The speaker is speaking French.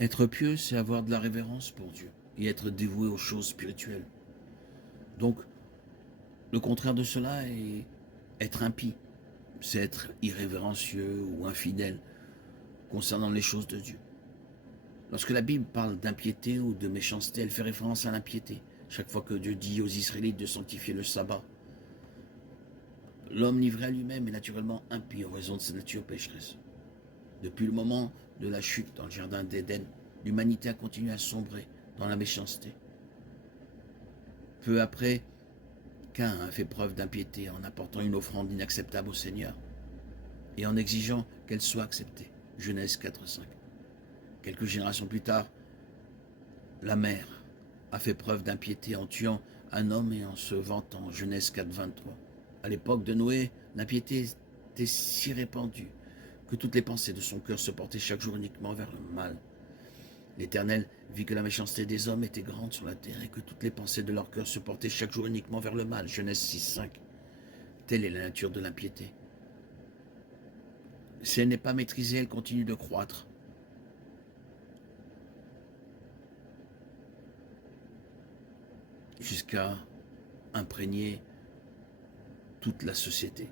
Être pieux, c'est avoir de la révérence pour Dieu et être dévoué aux choses spirituelles. Donc, le contraire de cela est être impie. C'est être irrévérencieux ou infidèle concernant les choses de Dieu. Lorsque la Bible parle d'impiété ou de méchanceté, elle fait référence à l'impiété. Chaque fois que Dieu dit aux Israélites de sanctifier le sabbat, l'homme livré à lui-même est naturellement impie en raison de sa nature pécheresse. Depuis le moment de la chute dans le jardin d'Éden, l'humanité a continué à sombrer dans la méchanceté. Peu après, Caïn a fait preuve d'impiété en apportant une offrande inacceptable au Seigneur et en exigeant qu'elle soit acceptée. Genèse 4:5. Quelques générations plus tard, la mère a fait preuve d'impiété en tuant un homme et en se vantant. Genèse 4:23. À l'époque de Noé, l'impiété était si répandue que toutes les pensées de son cœur se portaient chaque jour uniquement vers le mal. L'Éternel vit que la méchanceté des hommes était grande sur la terre et que toutes les pensées de leur cœur se portaient chaque jour uniquement vers le mal. Genèse 6:5. Telle est la nature de l'impiété. Si elle n'est pas maîtrisée, elle continue de croître. Jusqu'à imprégner toute la société.